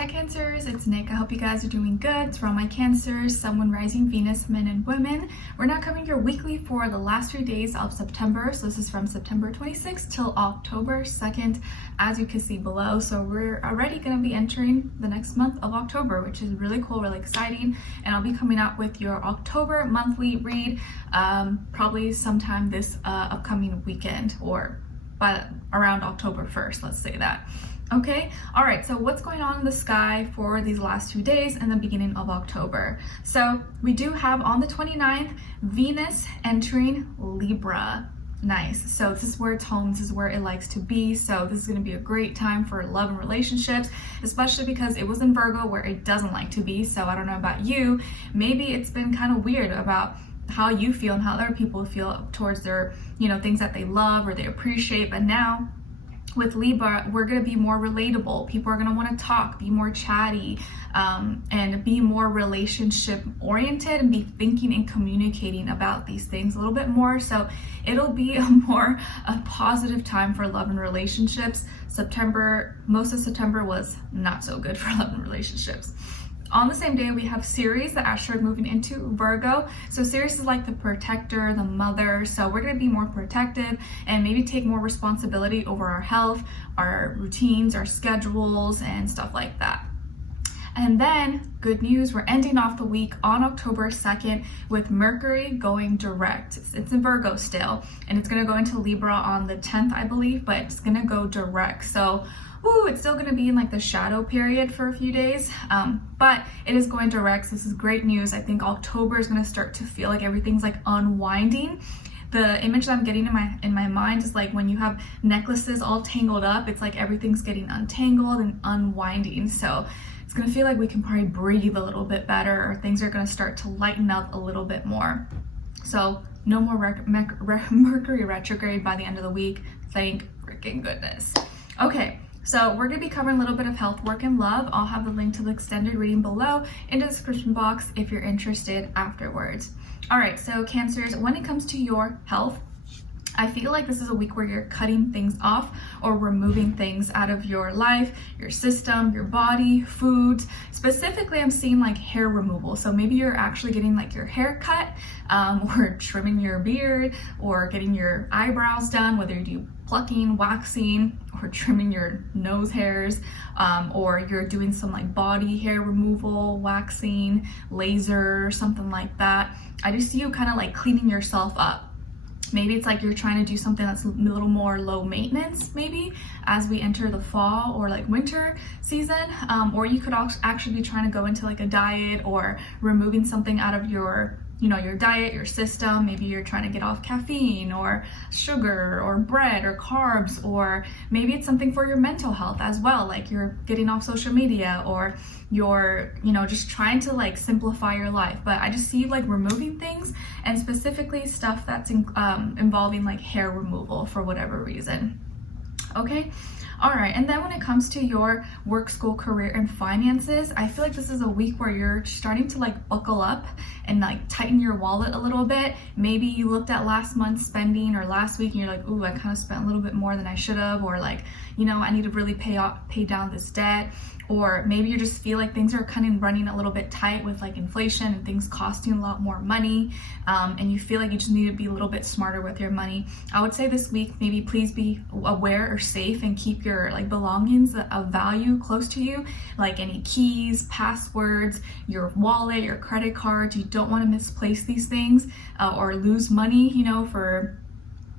Hi Cancers, it's Nick. I hope you guys are doing good. It's for all my Cancers, Sun, Moon, Rising, Venus, men and women. We're now covering your weekly for the last 3 days of September. So this is from September 26th till October 2nd, as you can see below. So we're already going to be entering the next month of October, which is really cool, really exciting. And I'll be coming out with your October monthly read probably sometime this upcoming weekend, or by around October 1st, let's say that. Okay, all right, so what's going on in the sky for these last 2 days and the beginning of October? So we do have on the 29th, Venus entering Libra. Nice. So this is where it's home, this is where it likes to be. So this is going to be a great time for love and relationships, especially because it was in Virgo where it doesn't like to be. So I don't know about you, maybe it's been kind of weird about how you feel and how other people feel towards their, things that they love or they appreciate. But now with Libra, we're going to be more relatable. People are going to want to talk, be more chatty, and be more relationship oriented and be thinking and communicating about these things a little bit more. So it'll be a positive time for love and relationships. Most of September was not so good for love and relationships. On the same day, we have Ceres, the asteroid, moving into Virgo. So Ceres is like the protector, the mother. So we're going to be more protective and maybe take more responsibility over our health, our routines, our schedules, and stuff like that. And then, good news, we're ending off the week on October 2nd with Mercury going direct. It's in Virgo still, and it's going to go into Libra on the 10th, I believe, but it's going to go direct. So it's still going to be in like the shadow period for a few days, but it is going direct. So this is great news. I think October is going to start to feel like everything's like unwinding. The image that I'm getting in my mind is like when you have necklaces all tangled up, it's like everything's getting untangled and unwinding. So it's going to feel like we can probably breathe a little bit better, or things are going to start to lighten up a little bit more. So no more Mercury retrograde by the end of the week. Thank freaking goodness. Okay. So we're going to be covering a little bit of health, work, and love. I'll have the link to the extended reading below in the description box if you're interested afterwards. All right, so Cancers, when it comes to your health, I feel like this is a week where you're cutting things off or removing things out of your life, your system, your body, foods. Specifically, I'm seeing like hair removal. So maybe you're actually getting like your hair cut, or trimming your beard, or getting your eyebrows done, whether you do plucking, waxing, or trimming your nose hairs, or you're doing some like body hair removal, waxing, laser, something like that. I just see you kind of like cleaning yourself up. Maybe it's like you're trying to do something that's a little more low maintenance, maybe as we enter the fall or like winter season, or you could actually be trying to go into like a diet or removing something out of your your diet, your system. Maybe you're trying to get off caffeine or sugar or bread or carbs, or maybe it's something for your mental health as well, like you're getting off social media, or you're just trying to like simplify your life. But I just see you like removing things, and specifically stuff that's involving like hair removal for whatever reason. Okay. All right, and then when it comes to your work, school, career, and finances, I feel like this is a week where you're starting to like buckle up and like tighten your wallet a little bit. Maybe you looked at last month's spending or last week and you're like, ooh, I kind of spent a little bit more than I should have, or like, I need to really pay down this debt. Or maybe you just feel like things are kind of running a little bit tight with like inflation and things costing a lot more money, and you feel like you just need to be a little bit smarter with your money. I would say this week, maybe please be aware or safe and keep your like belongings of value close to you, like any keys, passwords, your wallet, your credit cards. You don't want to misplace these things or lose money, for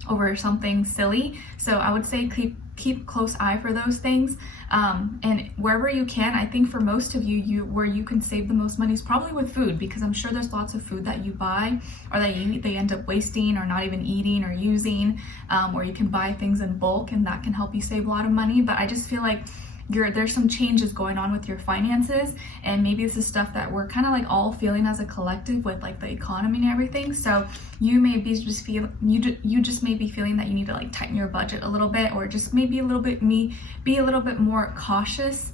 over something silly. So I would say keep close eye for those things, and wherever you can. I think for most of you where you can save the most money is probably with food, because I'm sure there's lots of food that you buy or that they end up wasting or not even eating or using, or you can buy things in bulk, and that can help you save a lot of money. But I just feel like there's some changes going on with your finances, and maybe this is stuff that we're kind of like all feeling as a collective with like the economy and everything. So you may be just may be feeling that you need to like tighten your budget a little bit, or just maybe be a little bit more cautious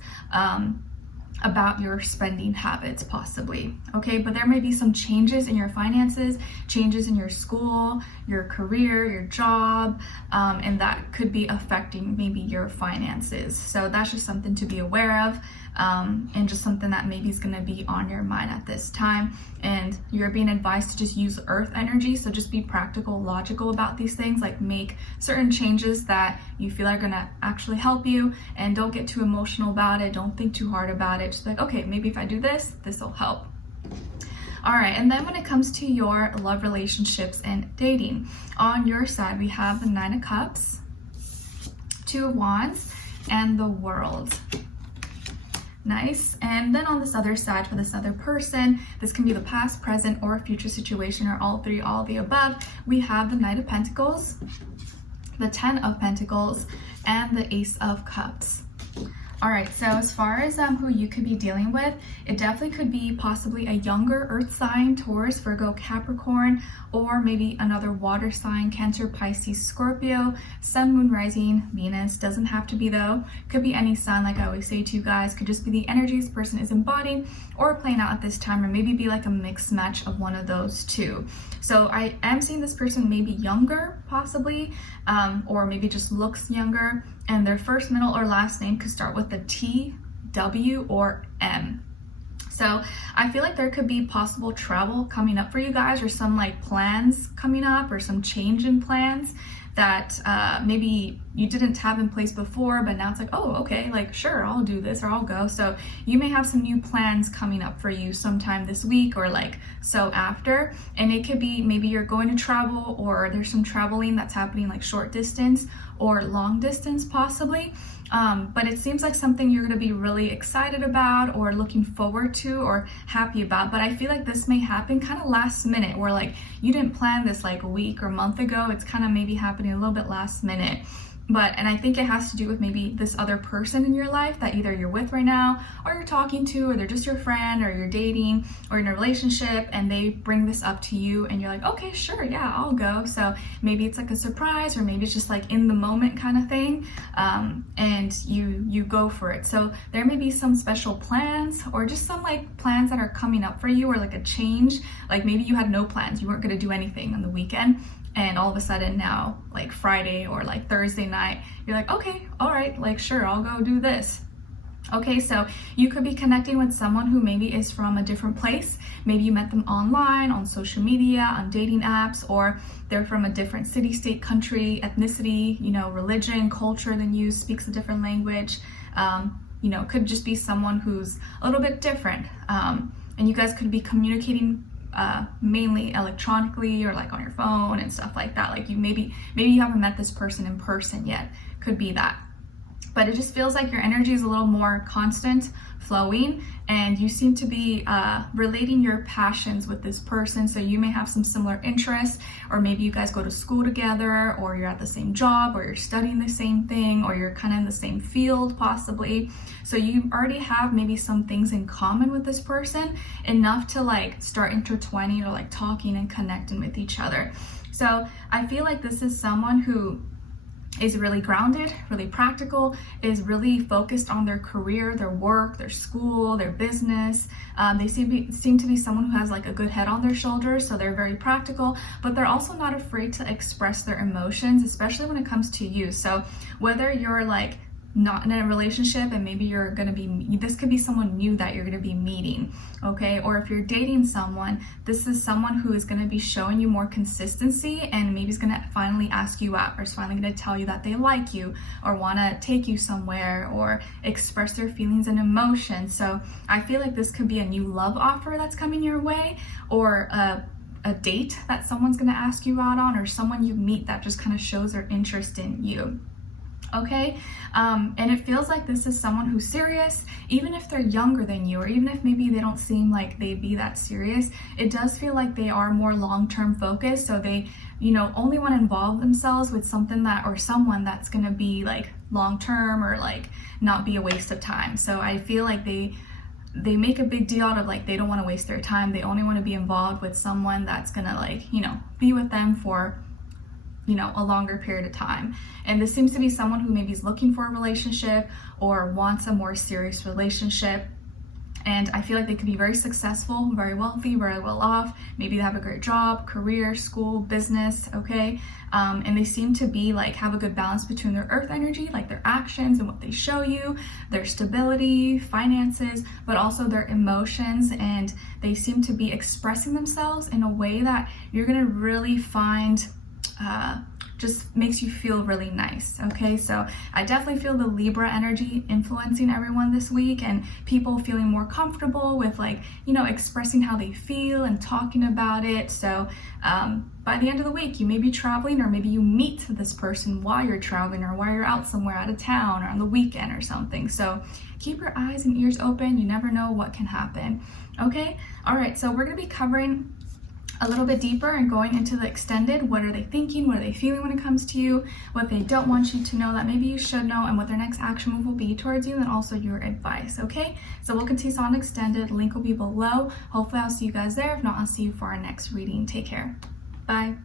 about your spending habits possibly. Okay, but there may be some changes in your finances, changes in your school, your career, your job, and that could be affecting maybe your finances. So that's just something to be aware of. and just something that maybe is going to be on your mind at this time. And you're being advised to just use earth energy, so just be practical, logical about these things, like make certain changes that you feel are going to actually help you, and don't get too emotional about it, don't think too hard about it, just like, okay, maybe if I do this, this will help. All right, and then when it comes to your love, relationships, and dating, on your side, we have the 9 of Cups, 2 of Wands, and the World. Nice. And then on this other side, for this other person, this can be the past, present, or future situation, or all three, all of the above, we have the Knight of Pentacles, the 10 of Pentacles, and the Ace of Cups. All right, so as far as who you could be dealing with, it definitely could be possibly a younger earth sign, Taurus, Virgo, Capricorn, or maybe another water sign, Cancer, Pisces, Scorpio, Sun, Moon, Rising, Venus. Doesn't have to be though. Could be any sign, like I always say to you guys. Could just be the energies this person is embodying or playing out at this time, or maybe be like a mixed match of one of those two. So I am seeing this person maybe younger, possibly, or maybe just looks younger, and their first, middle, or last name could start with the T, W, or M. So I feel like there could be possible travel coming up for you guys, or some like plans coming up, or some change in plans that maybe you didn't have in place before, but now it's like, oh, okay, like sure, I'll do this, or I'll go. So you may have some new plans coming up for you sometime this week, or like so after. And it could be maybe you're going to travel, or there's some traveling that's happening, like short distance or long distance possibly. But it seems like something you're going to be really excited about, or looking forward to, or happy about. But I feel like this may happen kind of last minute, where like you didn't plan this like a week or month ago. It's kind of maybe happening a little bit last minute. And I think it has to do with maybe this other person in your life that either you're with right now, or you're talking to, or they're just your friend, or you're dating, or in a relationship, and they bring this up to you, and you're like, okay, sure, yeah, I'll go. So maybe it's like a surprise, or maybe it's just like in the moment kind of thing, and you go for it. So there may be some special plans, or just some like plans that are coming up for you, or like a change. Like maybe you had no plans, you weren't going to do anything on the weekend, and all of a sudden now, like Friday or like Thursday night, you're like, okay, all right, like sure, I'll go do this. Okay, so you could be connecting with someone who maybe is from a different place. Maybe you met them online, on social media, on dating apps, or they're from a different city, state, country, ethnicity, religion, culture than you, speaks a different language. Could just be someone who's a little bit different. And you guys could be communicating mainly electronically, or like on your phone and stuff like that. Like maybe you haven't met this person in person yet. Could be that. But it just feels like your energy is a little more constant, flowing, and you seem to be relating your passions with this person. So you may have some similar interests, or maybe you guys go to school together, or you're at the same job, or you're studying the same thing, or you're kind of in the same field possibly. So you already have maybe some things in common with this person, enough to like start intertwining, or like talking and connecting with each other. So I feel like this is someone who is really grounded, really practical, is really focused on their career, their work, their school, their business. They seem to be someone who has like a good head on their shoulders, so they're very practical, but they're also not afraid to express their emotions, especially when it comes to you. So whether you're like not in a relationship, and maybe you're gonna be, this could be someone new that you're gonna be meeting, okay? Or if you're dating someone, this is someone who is gonna be showing you more consistency, and maybe is gonna finally ask you out, or is finally gonna tell you that they like you, or wanna take you somewhere, or express their feelings and emotions. So I feel like this could be a new love offer that's coming your way, or a date that someone's gonna ask you out on, or someone you meet that just kind of shows their interest in you. Okay, and it feels like this is someone who's serious, even if they're younger than you, or even if maybe they don't seem like they'd be that serious. It does feel like they are more long-term focused, so they, only want to involve themselves with something that, or someone that's going to be like long-term, or like not be a waste of time. So I feel like they make a big deal out of like they don't want to waste their time. They only want to be involved with someone that's gonna like, be with them for a longer period of time. And this seems to be someone who maybe is looking for a relationship, or wants a more serious relationship. and I feel like they could be very successful, very wealthy, very well off. Maybe they have a great job, career, school, business, okay? And they seem to be like have a good balance between their earth energy, like their actions and what they show you, their stability, finances, but also their emotions. And they seem to be expressing themselves in a way that you're gonna really find just makes you feel really nice, okay? So I definitely feel the Libra energy influencing everyone this week, and people feeling more comfortable with, like, you know, expressing how they feel and talking about it. So by the end of the week, you may be traveling, or maybe you meet this person while you're traveling, or while you're out somewhere out of town, or on the weekend or something. So keep your eyes and ears open. You never know what can happen, okay? All right, so we're gonna be covering a little bit deeper and going into the extended. What are they thinking? What are they feeling when it comes to you? What they don't want you to know that maybe you should know, and what their next action move will be towards you, and then also your advice, okay? So we'll continue on extended. Link will be below. Hopefully I'll see you guys there. If not, I'll see you for our next reading. Take care. Bye.